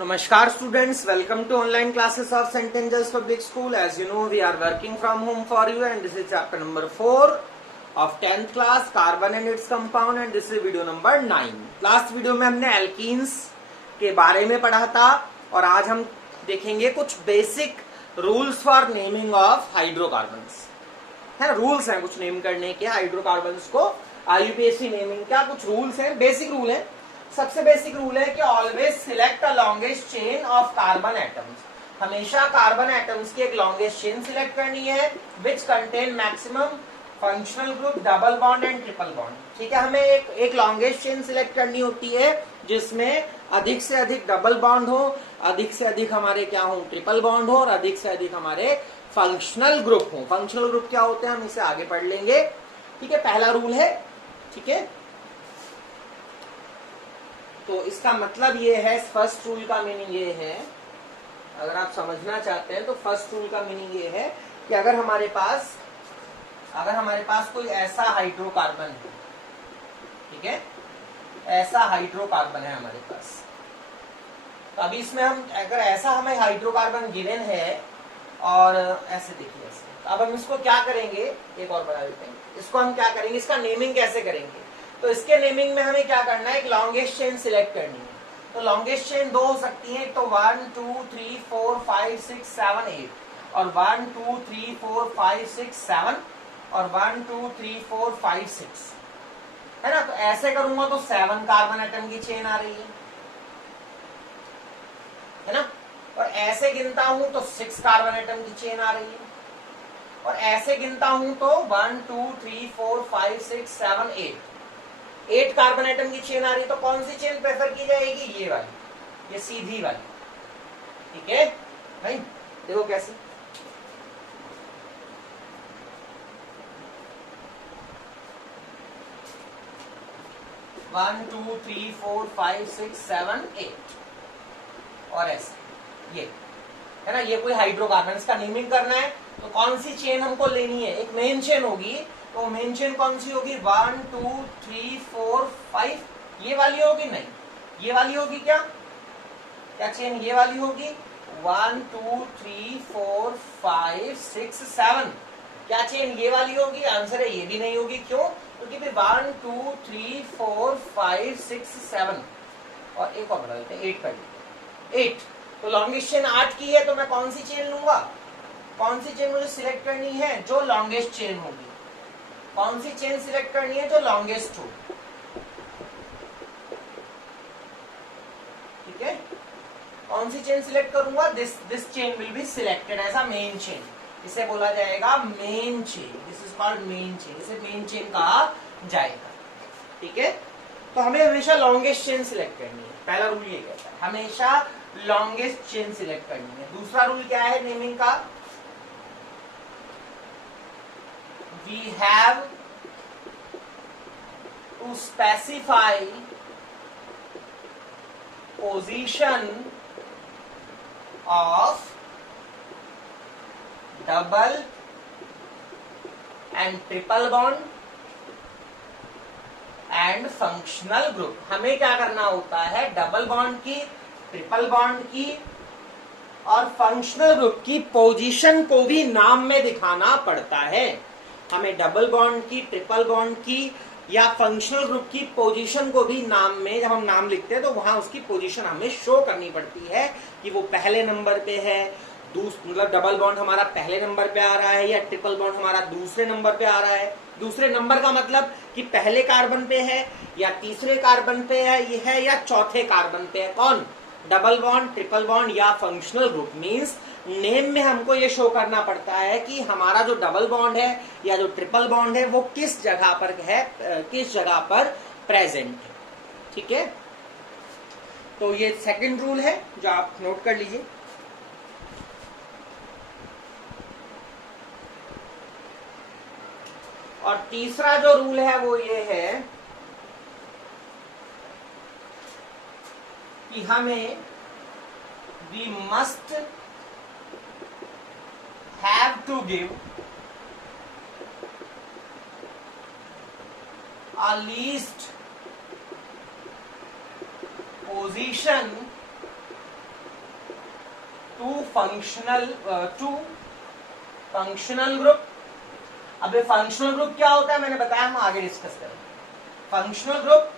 Namaskar students, welcome to online classes of St. Angel's Public School. As you know, we are working from home for you and this is chapter number 4 of 10th class, carbon and its compound, and this is video number 9. Last video में हमने alkenes के बारे में पढ़ा था और आज हम देखेंगे कुछ basic rules for naming of hydrocarbons. है, रूल्स हैं कुछ नेम करने के हाइड्रोकार्बन्स को, IUPAC नेमिंग का कुछ रूल्स हैं, बेसिक रूल है. सबसे बेसिक रूल है कि always select a longest chain of carbon atoms. हमेशा कार्बन एटम्स की एक लॉन्गेस्ट चेन सिलेक्ट करनी है which contain maximum functional group, double bond and triple bond. ठीक है, हमें एक लॉन्गेस्ट चेन सिलेक्ट करनी होती है जिसमें अधिक से अधिक डबल बॉन्ड हो, अधिक से अधिक हमारे क्या हो, ट्रिपल बॉन्ड हो और अधिक से अधिक हमारे फंक्शनल ग्रुप हो. फंक्शनल ग्रुप क्या होते हैं हम इसे आगे पढ़ लेंगे. ठीक है, पहला रूल है. ठीक है, तो इसका मतलब ये है, फर्स्ट रूल का मीनिंग ये है, अगर आप समझना चाहते हैं तो फर्स्ट रूल का मीनिंग ये है कि अगर हमारे पास कोई ऐसा हाइड्रोकार्बन है, ठीक है, ऐसा हाइड्रोकार्बन है हमारे पास, तो अभी इसमें हम अगर ऐसा हमें हाइड्रोकार्बन गिवन है और ऐसे देखिए ऐसे, तो अब हम इसको क्या करेंगे, एक और बना देते हैं, इसको हम क्या करेंगे, इसका नेमिंग कैसे करेंगे. तो इसके नेमिंग में हमें क्या करना है, एक लॉन्गेस्ट चेन सिलेक्ट करनी है. तो लॉन्गेस्ट चेन दो हो सकती है, तो 1 2 3 4 5 6 7 8 और 1 2 3 4 5 6 7 और 1 2 3 4 5 6 है ना. तो ऐसे करूंगा तो 7 कार्बन एटम की चेन आ रही है ना. और ऐसे गिनता हूं तो 6 कार्बन एटम की चेन आ रही है और ऐसे गिनता हूं तो 1 2 3 4 5 6 7 8 कार्बन एटम की चेन आ रही. तो कौन सी चेन प्रेफर की जाएगी, ये वाली, ये सीधी वाली. ठीक है भाई, देखो कैसे. One two three four five six seven eight और ऐसे ये है ना. ये कोई हाइड्रोकार्बन, इसका नेमिंग करना है तो कौन सी चेन हमको लेनी है, एक मेन चेन होगी. तो मेन चेन कौन सी होगी, 1 2 3 4 5, ये वाली होगी, नहीं ये वाली होगी. क्या चेन ये वाली होगी, 1 2 3 4 5 6 7. क्या चेन ये वाली होगी, आंसर है ये भी नहीं होगी. क्यों, क्योंकि 1 2 3 4 5 6 7 और एक और बना देते हैं 8 कर 8. तो लॉन्गेस्ट चेन 8 की है, तो मैं कौन सी चेन लूंगा, कौन सी चेन मुझे सिलेक्ट करनी है, जो लॉन्गेस्ट चेन होगी. कौन सी चेन सिलेक्ट करनी है, जो लॉन्गेस्ट हो. ठीक है, कौन सी चेन सिलेक्ट करूंगा, this chain will be selected as a main chain. इसे बोला जाएगा main chain, this is called main chain, इसे मेन चेन कहा जाएगा. ठीक है, तो हमें हमेशा लॉन्गेस्ट चेन सिलेक्ट करनी है. पहला रूल ये कहता है हमेशा लॉन्गेस्ट चेन सिलेक्ट करनी है. दूसरा रूल क्या है नेमिंग का, we have to specify position of double and triple bond and functional group. हमें क्या करना होता है, डबल बॉन्ड की, ट्रिपल बॉन्ड की और फंक्शनल ग्रुप की पोजीशन को भी नाम में दिखाना पड़ता है. हमें डबल बॉन्ड की, ट्रिपल बॉन्ड की या फंक्शनल ग्रुप की पोजीशन को भी नाम में, जब हम नाम लिखते हैं तो वहां उसकी पोजीशन हमें शो करनी पड़ती है कि वो पहले नंबर पे है, मतलब डबल बॉन्ड हमारा पहले नंबर पे आ रहा है या ट्रिपल बॉन्ड हमारा दूसरे नंबर पे आ रहा है. दूसरे नंबर का मतलब कि पहले कार्बन पे है या तीसरे कार्बन पे है, ये है या चौथे कार्बन पे है. कौन, डबल बॉन्ड, ट्रिपल बॉन्ड या फंक्शनल ग्रुप. मीन्स नेम में हमको ये शो करना पड़ता है कि हमारा जो डबल बॉन्ड है या जो ट्रिपल बॉन्ड है वो किस जगह पर है, किस जगह पर प्रेजेंट है. ठीक है, तो ये सेकंड रूल है जो आप नोट कर लीजिए. और तीसरा जो रूल है वो ये है कि हमें we must have to give a least position to functional group. अब ये फंक्शनल ग्रुप क्या होता है मैंने बताया, हम आगे डिस्कस करेंगे। Functional group,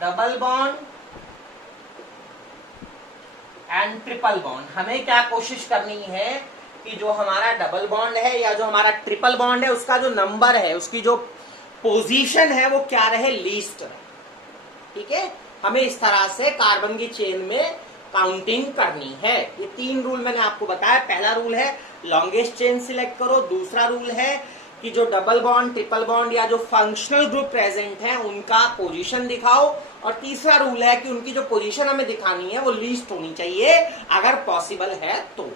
double bond and triple bond. हमें क्या कोशिश करनी है कि जो हमारा डबल बॉन्ड है या जो हमारा ट्रिपल बॉन्ड है उसका जो नंबर है, उसकी जो पोजीशन है वो क्या रहे, लीस्ट रहे। ठीक है, हमें इस तरह से कार्बन की चेन में काउंटिंग करनी है। ये 3 रूल मैंने आपको बताया। पहला रूल है लॉन्गेस्ट चेन सिलेक्ट करो, दूसरा रूल है कि जो डबल बॉन्ड, ट्रिपल बॉन्ड या जो फंक्शनल ग्रुप प्रेजेंट है उनका पोजीशन दिखाओ, और तीसरा रूल है कि उनकी जो पोजीशन हमें दिखानी है वो लीस्ट होनी चाहिए अगर पॉसिबल है तो।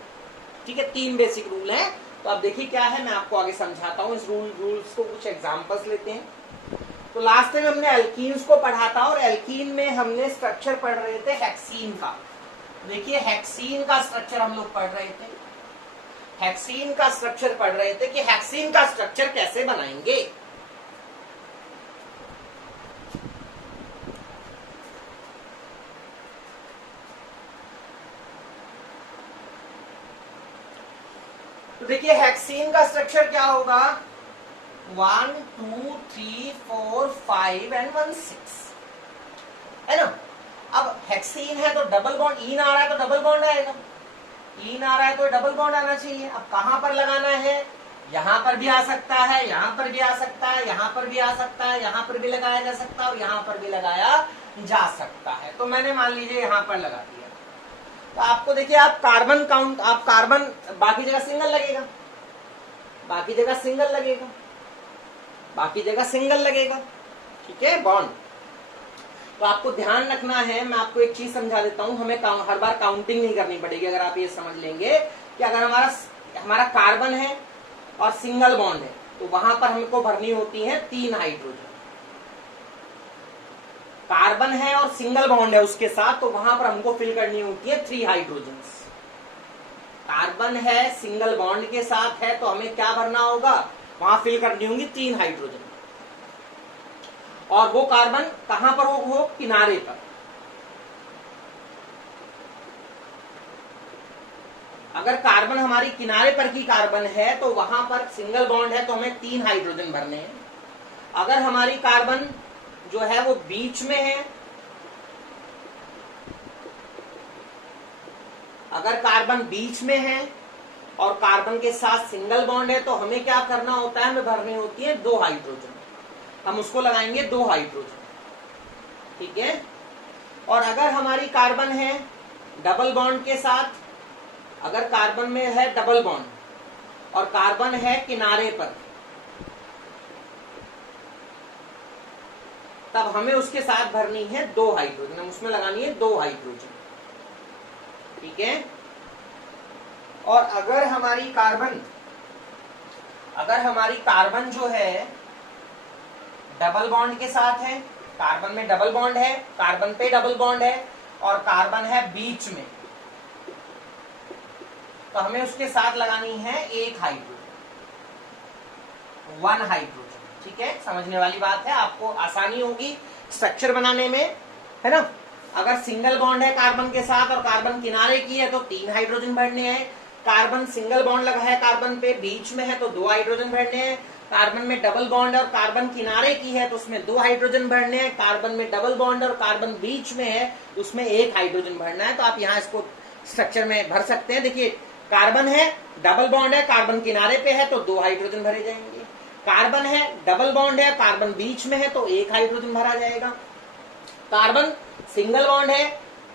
ठीक है, 3 बेसिक रूल हैं। तो अब देखिए क्या है, मैं आपको आगे समझाता हूँ इस रूल्स को। कुछ एग्जांपल्स लेते हैं। तो लास्ट टाइम हमने एल्कीन्स को पढ़ा था और एल्कीन में हमने स्ट्रक्चर पढ़ रहे थे हेक्सीन का। देखिए हेक्सीन का स्ट्रक्चर हम लोग पढ़ रहे थे। हेक्सीन का स्ट्रक्चर पढ़ रहे थे कि हेक्सीन का स्ट्रक्चर कैसे बनाएंगे। तो देखिए हेक्सीन का स्ट्रक्चर क्या होगा, 1 2 3 4 5 एंड 1 6 है ना। अब हेक्सीन है तो डबल बॉन्ड, ईन आ रहा है तो डबल बॉन्ड आएगा, ईन आ रहा है तो डबल बॉन्ड आना चाहिए। अब कहां पर लगाना है, यहां पर भी आ सकता है, यहां पर भी आ सकता है, यहां पर भी आ सकता है, यहां पर भी लगाया जा सकता है और यहां पर भी लगाया जा सकता है। तो मैंने मान लीजिए यहां पर लगा दिया। तो आपको देखिए, आप कार्बन काउंट, आप कार्बन बाकी जगह सिंगल लगेगा, बाकी जगह सिंगल लगेगा, बाकी जगह सिंगल लगेगा। ठीक है, बॉन्ड। तो आपको ध्यान रखना है, मैं आपको एक चीज समझा देता हूं, हमें हर बार काउंटिंग नहीं करनी पड़ेगी अगर आप ये समझ लेंगे कि अगर हमारा कार्बन है और सिंगल बॉन्ड है तो वहां पर हमको भरनी होती है 3 हाइड्रोजन। कार्बन है और सिंगल बॉन्ड है उसके साथ, तो वहां पर हमको फिल करनी होती है 3 हाइड्रोजन। कार्बन है सिंगल बॉन्ड के साथ है तो हमें क्या भरना होगा, वहां फिल करनी होंगी 3 हाइड्रोजन। और वो कार्बन कहां पर हो, किनारे पर। अगर कार्बन हमारी किनारे पर की कार्बन है तो वहां पर सिंगल बॉन्ड है तो हमें 3 हाइड्रोजन भरने हैं। अगर हमारी कार्बन जो है वो बीच में है, अगर कार्बन बीच में है और कार्बन के साथ सिंगल बॉन्ड है तो हमें क्या करना होता है, हमें भरनी होती है 2 हाइड्रोजन। हम उसको लगाएंगे 2 हाइड्रोजन। ठीक है, और अगर हमारी कार्बन है डबल बॉन्ड के साथ, अगर कार्बन में है डबल बॉन्ड और कार्बन है किनारे पर, तब हमें उसके साथ भरनी है 2 हाइड्रोजन। हम उसमें लगानी है 2 हाइड्रोजन। ठीक है, और अगर हमारी कार्बन जो है डबल बॉन्ड के साथ है, कार्बन में डबल बॉन्ड है, कार्बन पे डबल बॉन्ड है और कार्बन है बीच में, तो हमें उसके साथ लगानी है 1 हाइड्रोजन, 1 हाइड्रोजन। ठीक है, समझने वाली बात है, आपको आसानी होगी स्ट्रक्चर बनाने में, है ना। अगर सिंगल बॉन्ड है कार्बन के साथ और कार्बन किनारे की है तो 3 हाइड्रोजन भरने हैं। कार्बन सिंगल बॉन्ड लगा है कार्बन पे, बीच में है तो 2 हाइड्रोजन भरने हैं। कार्बन में डबल बॉन्ड और कार्बन किनारे की है तो उसमें 2 हाइड्रोजन भरने हैं। कार्बन में डबल बॉन्ड और कार्बन बीच में है उसमें 1 हाइड्रोजन भरना है। तो आप यहाँ इसको स्ट्रक्चर में भर सकते हैं। देखिए कार्बन है, डबल बॉन्ड है, कार्बन किनारे पे है तो 2 हाइड्रोजन भरे जाएंगे। कार्बन है, डबल बॉन्ड है, कार्बन बीच में है तो 1 हाइड्रोजन भरा जाएगा। कार्बन सिंगल बॉन्ड है,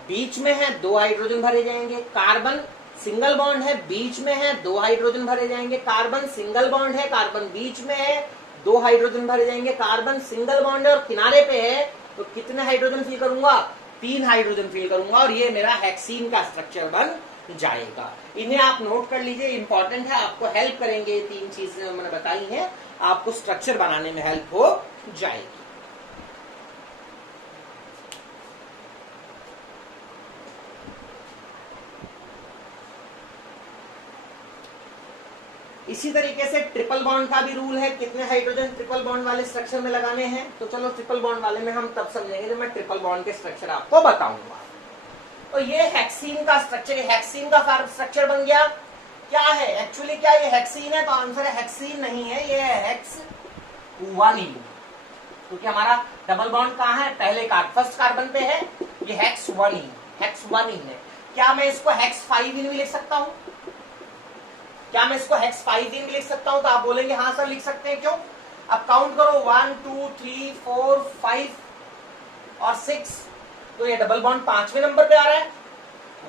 बीच में है, 2 हाइड्रोजन भरे जाएंगे। कार्बन सिंगल बॉन्ड है, बीच में है, 2 हाइड्रोजन भरे जाएंगे। कार्बन सिंगल बॉन्ड है, कार्बन बीच में है, 2 हाइड्रोजन भरे जाएंगे। कार्बन सिंगल बॉन्ड है और किनारे पे है तो कितने हाइड्रोजन फिल करूंगा, 3 हाइड्रोजन फिल करूंगा और ये मेरा हेक्सीन का स्ट्रक्चर बन जाएगा। इन्हें आप नोट कर लीजिए, इंपॉर्टेंट है, आपको हेल्प करेंगे। 3 चीजें मैंने बताई हैं, आपको स्ट्रक्चर बनाने में हेल्प हो जाएगी। इसी तरीके से ट्रिपल बॉन्ड का भी रूल है, कितने हाइड्रोजन ट्रिपल बॉन्ड वाले स्ट्रक्चर में लगाने हैं। तो चलो ट्रिपल बॉन्ड वाले में हम तब समझेंगे जब मैं ट्रिपल बॉन्ड के स्ट्रक्चर आपको बताऊंगा। तो ये हेक्सीन का स्ट्रक्चर, हेक्सीन का स्ट्रक्चर बन गया। क्या है एक्चुअली, क्या ये हेक्सीन है? तो आंसर है हेक्सीन नहीं है, ये है हेक्स गुआनिन। क्योंकि हमारा डबल बॉन्ड कहाँ है? पहले फर्स्ट कार्बन पे है, ये हेक्स गुआनिन, हेक्स गुआनिन है। क्या मैं इसको हेक्स 5 भी लिख सकता हूं? क्या मैं इसको हेक्स 5 भी लिख सकता हूं? तो आप बोलेंगे हाँ सर लिख सकते हैं। क्यों? अब काउंट करो 1 2 3 4 5 और 6, तो ये डबल बॉन्ड 5वें नंबर पे आ रहा है।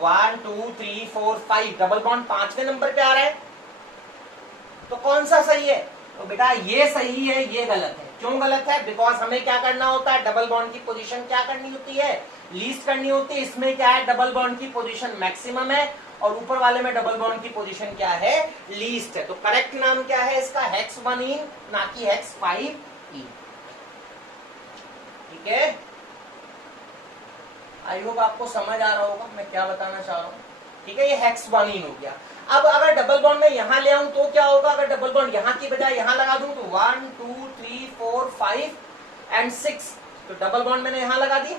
1 2 3 4 5 डबल बॉन्ड 5वें नंबर पे आ रहा है। तो कौन सा सही है? तो बेटा ये सही है, ये गलत है। क्यों गलत है? बिकॉज हमें क्या करना होता है, डबल बॉन्ड की पोजीशन क्या करनी होती है? लीस्ट करनी होती है। इसमें क्या है, डबल बॉन्ड की पोजीशन मैक्सिमम है और ऊपर वाले में डबल बॉन्ड की पोजीशन क्या है? लीस्ट है। तो करेक्ट नाम क्या है इसका? हेक्स 1 ना कि हेक्स 5 ई। ठीक है, आई होप आपको समझ आ रहा होगा मैं क्या बताना चाह रहा हूं। ठीक है, ये हेक्स 1 हो गया। अब अगर डबल बॉन्ड में यहां ले आऊं तो क्या होगा? अगर डबल बॉन्ड यहां की बजाय यहां लगा दूं तो 1 2 3 4 5 एंड 6, तो डबल बॉन्ड मैंने यहां लगा दिया।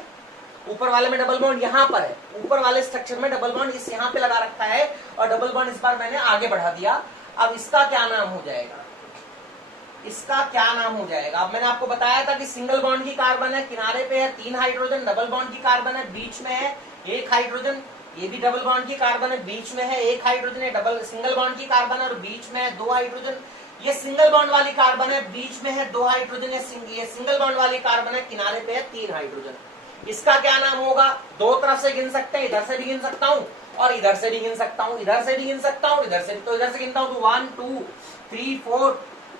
ऊपर वाले में डबल बॉन्ड यहां पर है, ऊपर वाले स्ट्रक्चर में डबल बॉन्ड इस यहां पे लगा रखा है और डबल बॉन्ड इस बार मैंने आगे बढ़ा दिया। अब इसका क्या नाम हो जाएगा? इसका क्या नाम हो जाएगा? अब मैंने आपको बताया था कि सिंगल बॉन्ड की कार्बन है, किनारे पे है 3 हाइड्रोजन, डबल बॉन्ड की कार्बन है, बीच में है 1 हाइड्रोजन। ये भी डबल बॉन्ड की कार्बन है, बीच में है 1 हाइड्रोजन। है डबल सिंगल बॉन्ड की कार्बन है और बीच में है 2 हाइड्रोजन। ये सिंगल बॉन्ड वाली कार्बन है, बीच में है 2 हाइड्रोजन। ये सिंगल बॉन्ड वाली कार्बन है, किनारे पे है 3 हाइड्रोजन। इसका क्या नाम होगा? दो तरफ से गिन सकते हैं, इधर से भी गिन सकता हूं और इधर से भी गिन सकता हूं, इधर से भी गिन सकता हूं, इधर से भी। तो इधर से गिनता हूं तो 1 2 3 4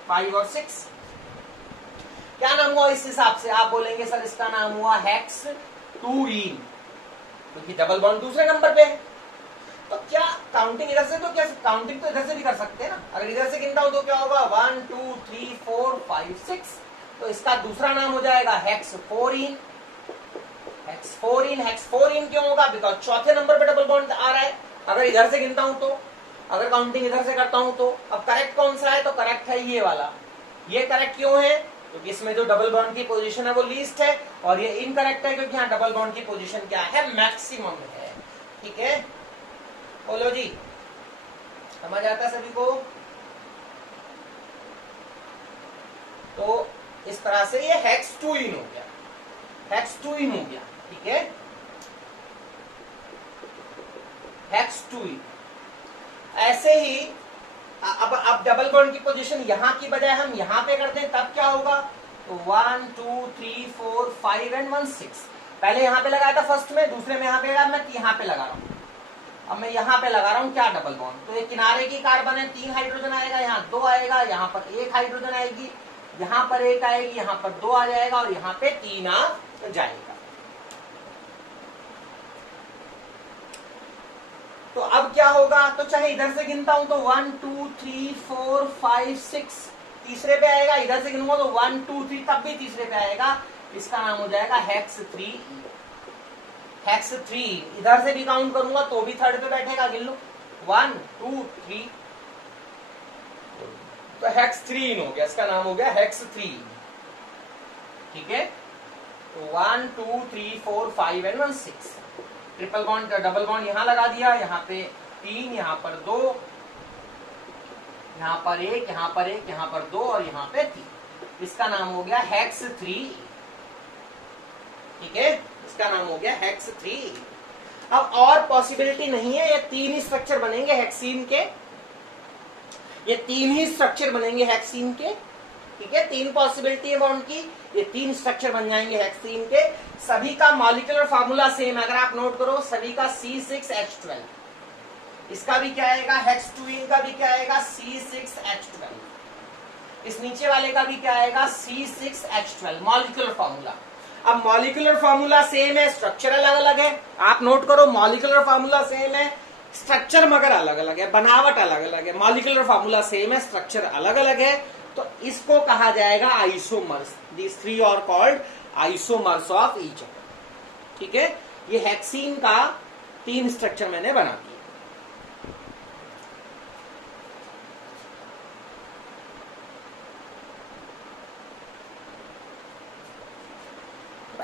5 और 6। क्या नाम हुआ इस हिसाब से? आप बोलेंगे सर इसका नाम हुआ हेक्स 2ईन, क्योंकि डबल बॉन्ड दूसरे नंबर पे है। तो क्या काउंटिंग इधर से, तो क्या काउंटिंग तो इधर से भी कर सकते हैं ना। अगर इधर से गिनता हूं तो क्या होगा? 1 2 3 4 5 6। तो इसका दूसरा नाम हो जाएगा हेक्स 4ईन। हेक्स 4ईन, हेक्स 4ईन क्यों होगा? बिकॉज चौथे नंबर पे डबल बॉन्ड आ रहा है। अगर इधर से गिनता हूं तो, अगर काउंटिंग इधर से करता हूं तो। अब करेक्ट कौन सा है? तो करेक्ट है ये वाला। ये करेक्ट क्यों है? क्योंकि इसमें जो डबल बॉन्ड की पोजीशन है वो लीस्ट है, और ये इनकरेक्ट है क्योंकि यहाँ डबल बॉन्ड की पोजीशन क्या है? मैक्सिमम है। ठीक है, बोलो जी, समझ आता है सभी को? तो इस तरह से ये हेक्स 2ईन हो गया, हेक्स 2ईन हो गया। ठीक है, हेक्स 2ईन। ऐसे ही अब डबल बॉन्ड की पोजीशन यहां की बजाय हम यहां पे करते हैं, तब क्या होगा? तो 1 2 3 4 5 एंड 1 6। पहले यहां पे लगाया था फर्स्ट में, दूसरे में यहां पे लगा, मैं यहां पे लगा रहा हूं। अब मैं यहां पे लगा रहा हूं क्या? Double bond. तो ये किनारे की कार्बन है, 3 हाइड्रोजन आएगा, यहाँ 2 आएगा, यहाँ पर 1 हाइड्रोजन आएगी, यहाँ पर 1 आएगी, यहाँ पर 2 आ जाएगा और यहाँ पे 3 आ जाएगा। तो अब क्या होगा? तो चाहे इधर से गिनता हूं तो 1 2 3 4 5 6 तीसरे पे आएगा, इधर से गिनूंगा तो 1 2 3 तब भी तीसरे पे आएगा। इसका नाम हो जाएगा हेक्स 3। हेक्स 3 इधर से भी काउंट करूंगा तो भी थर्ड पे बैठेगा, गिन लो 1 2 3, तो हेक्स 3 हो गया। इसका नाम हो गया हेक्स 3। ठीक है, तो 1 2 3 4 5 and 1 6। Triple bond, double bond यहां लगा दिया, यहाँ पे 3, यहाँ पर 2, यहाँ पर 1, यहाँ पर 1, यहाँ पर 2 और यहाँ पे 3। इसका नाम हो गया हेक्स 3। ठीक है, इसका नाम हो गया हेक्स 3। अब और पॉसिबिलिटी नहीं है, ये 3 ही स्ट्रक्चर बनेंगे हेक्सीन के, ये 3 ही स्ट्रक्चर बनेंगे हेक्सीन के। ठीक है, 3 पॉसिबिलिटी है बॉन्ड की, ये 3 स्ट्रक्चर बन जाएंगे हेक्सीन के। सभी का मॉलिक्यूलर फार्मूला सेम है, अगर आप नोट करो सभी का C6H12। इसका भी क्या आएगा? हेक्स 2ईन का भी क्या आएगा? C6H12। इस नीचे वाले का भी क्या आएगा? C6H12 molecular formula. अब मॉलिक्यूलर फार्मूला सेम है, स्ट्रक्चर अलग अलग है। आप नोट करो, मॉलिक्यूलर फार्मूला सेम है, स्ट्रक्चर मगर अलग अलग है, बनावट अलग अलग है। मॉलिक्यूलर फार्मूला सेम है, स्ट्रक्चर अलग अलग है, तो इसको कहा जाएगा isomers. These 3 are called isomers of each other. ठीक है, ये हेक्सीन का 3 स्ट्रक्चर मैंने बना दिया।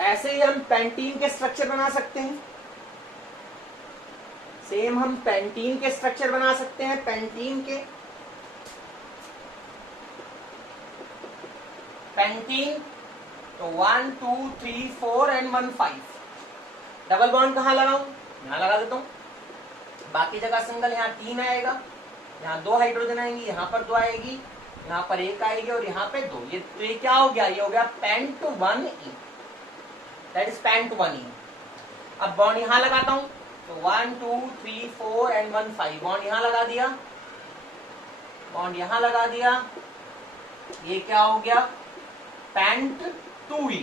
ऐसे ही हम पेंटीन के स्ट्रक्चर बना सकते हैं। सेम हम पेंटीन के स्ट्रक्चर बना सकते हैं, पेंटीन के। पेंटीन तो 1 2 3 4 एंड 1 5। डबल बॉन्ड कहाँ लगाऊं? यहां लगा देता हूं, बाकी जगह सिंगल। यहाँ 3 आएगा, यहाँ 2 हाइड्रोजन आएंगी, यहाँ पर 2 आएगी, यहाँ पर 1 आएगी और यहाँ पे 2। ये तो ये क्या हो गया? ये हो गया paint 1E, that is paint 1E। अब बॉन्ड यहां लगाता हूं तो 1 2 3 4 एंड 1 5। बॉन्ड यहां लगा दिया, बॉन्ड यहां लगा दिया। ये क्या हो गया? पेंट 2E,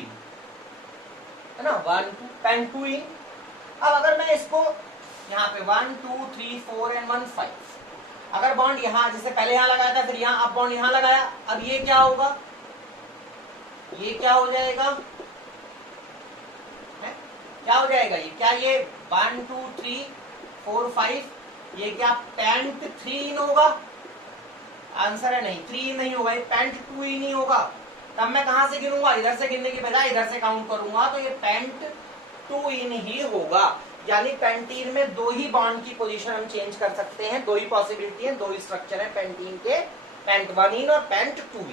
है ना, 1 2 पेंट 2E। अब अगर मैं इसको यहाँ पे 1 2 3 4 एंड 1 5, अगर बॉन्ड यहां, जैसे पहले यहां लगाया था, फिर यहां अब बॉन्ड यहां लगाया, अब ये क्या होगा? ये क्या हो जाएगा? क्या हो जाएगा? ये क्या, ये 1 2 3 4 5, ये क्या पेंट 3 होगा? आंसर है नहीं, 3 नहीं होगा, ये पेंट 2 नहीं होगा। तब मैं कहां से गिनूंगा? इधर से गिनने की बजाय इधर से काउंट करूंगा, तो ये पेंट 2 ही होगा। यानी पेंटीन में 2 ही बॉन्ड की पोजीशन हम चेंज कर सकते हैं, 2 ही पॉसिबिलिटी है, 2 ही स्ट्रक्चर है पेंटीन के, पेंट 1 और पेंट 2।